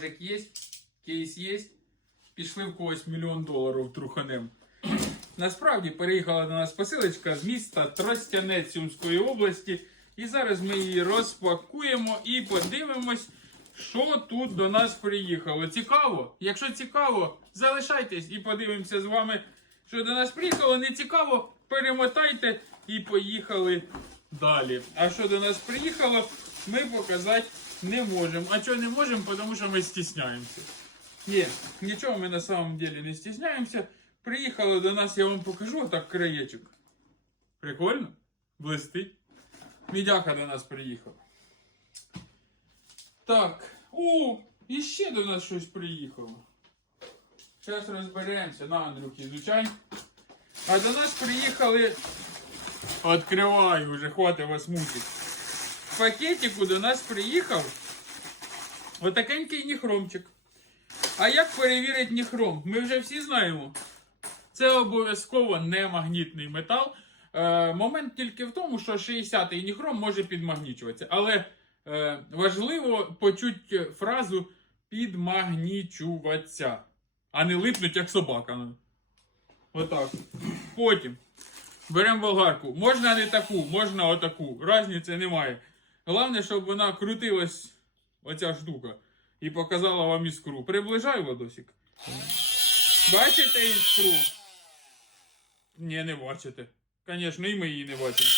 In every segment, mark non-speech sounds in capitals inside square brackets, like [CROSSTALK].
Жик є, кейс є, пішли в когось мільйон доларів труханем. Насправді переїхала до нас посилочка з міста Тростянець Сумської області. І зараз ми її розпакуємо і подивимось, що тут до нас приїхало. Цікаво? Якщо цікаво, залишайтесь і подивимося з вами, що до нас приїхало. Не цікаво, перемотайте і поїхали далі. А що до нас приїхало, ми показати не можемо. А чого не можемо? Тому що ми стісняємося. Ні, нічого ми на самом деле не стісняємося. Приїхали до нас, я вам покажу отак краєчок. Прикольно? Блистить. Мідяка до нас приїхав. Так. О, і ще до нас щось приїхало. Зараз розберемося. На, Андрюх, ізучай. А до нас приїхали. Откривай уже, хватить вас мучить. В пакетику до нас приїхав отакенький ніхромчик. А як перевірити ніхром? Ми вже всі знаємо. Це обов'язково не магнітний метал. Е, момент тільки в тому, що 60-й ніхром може підмагнічуватися. Але е, важливо почути фразу підмагнічуватися, а не липнуть як собака. Отак. Потім беремо болгарку. Можна не таку, можна отаку. Разниці немає. Головне, щоб вона крутилась, оця штука, і показала вам іскру. Приближай Владосик. Бачите іскру? Ні, не бачите. Звісно, і ми її не бачимо.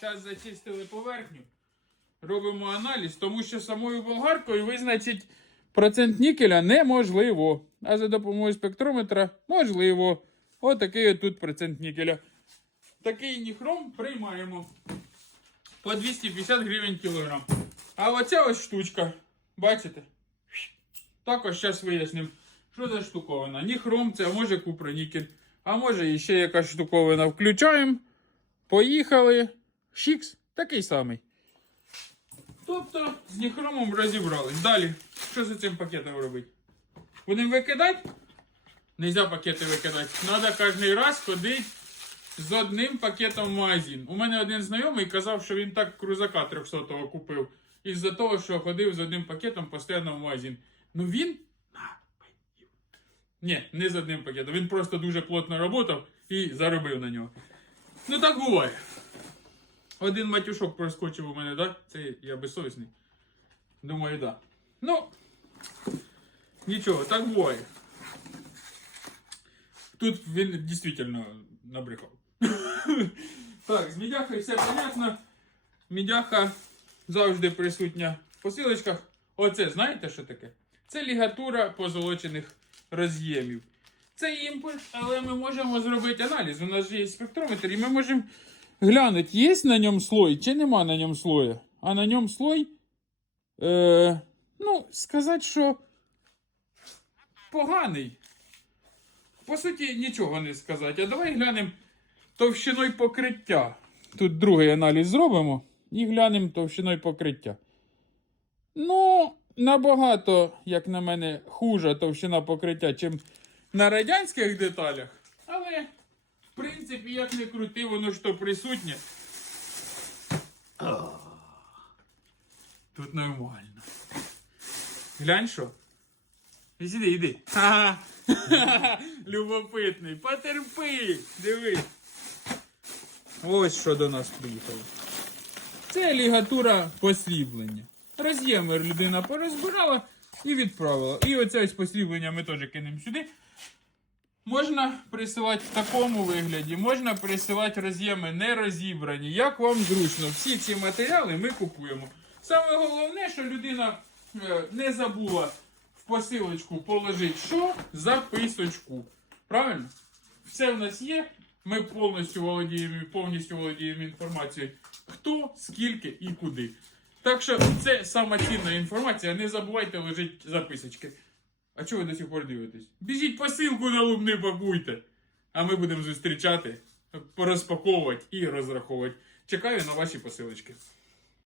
Зараз зачистили поверхню. Робимо аналіз, тому що самою болгаркою визначить процент нікеля неможливо. А за допомогою спектрометра можливо. Отакий от тут процент нікеля. Такий ніхром приймаємо по 250 гривень кілограм. А оця ось штучка, бачите? Також зараз вияснимо, що за штуковина. Ніхром це, а може купронікель, а може іще якась штуковина. Включаємо. Поїхали. Шікс такий самий. Тобто з ніхромом розібрались. Далі, що з цим пакетом робити? Будемо викидати? Нельзя пакети викидати. Треба кожен раз ходити З одним пакетом в магазин. У мене один знайомий казав, що він так крузака 300-го купив. Із-за того, що ходив з одним пакетом постійно в магазин. Ну він. Ні, не з одним пакетом. Він просто дуже плотно працював і заробив на нього. Ну так буває. Один матюшок проскочив у мене, так? Це я безсовісний. Думаю. Да. Ну. Нічого, так буває. Тут він дійсно набрехав. [LAUGHS] так, з мідяхою все понятно. Мідяха завжди присутня в посилочках. Оце, знаєте, що таке? Це лігатура позолочених роз'ємів. Це імпульс, але ми можемо зробити аналіз. У нас же є спектрометр, і ми можемо глянути, є на ньому слой чи нема на ньому слоя. А на ньому слой. Е, ну, сказати, що поганий. По суті, нічого не сказати. А давай глянемо товщиною покриття. Тут другий аналіз зробимо і глянемо товщиною покриття. Ну, набагато, як на мене, хужа товщина покриття, чим на радянських деталях. Але, в принципі, як не крути, воно ж то присутнє. Тут нормально. Глянь що. Іди, іди. [LAUGHS] Любопитний. Потерпи. Дивись. Ось що до нас приїхало. Це лігатура посліблення. Роз'ємер людина порозбирала і відправила. І оце ось посліблення ми теж кинемо сюди. Можна присилати в такому вигляді, можна присилати роз'єми не розібрані. Як вам зручно, всі ці матеріали ми купуємо. Саме головне, що людина е, не забула в посилочку положити що? Записочку. Правильно? Все в нас є. Ми повністю володіємо, повністю володіємо інформацією, хто, скільки і куди. Так що це сама цінна інформація. Не забувайте лежить записочки. А чого ви до сих пор дивитесь? Біжіть посилку на лубни пакуйте. А ми будемо зустрічати, розпаковувати і розраховувати. Чекаю на ваші посилочки.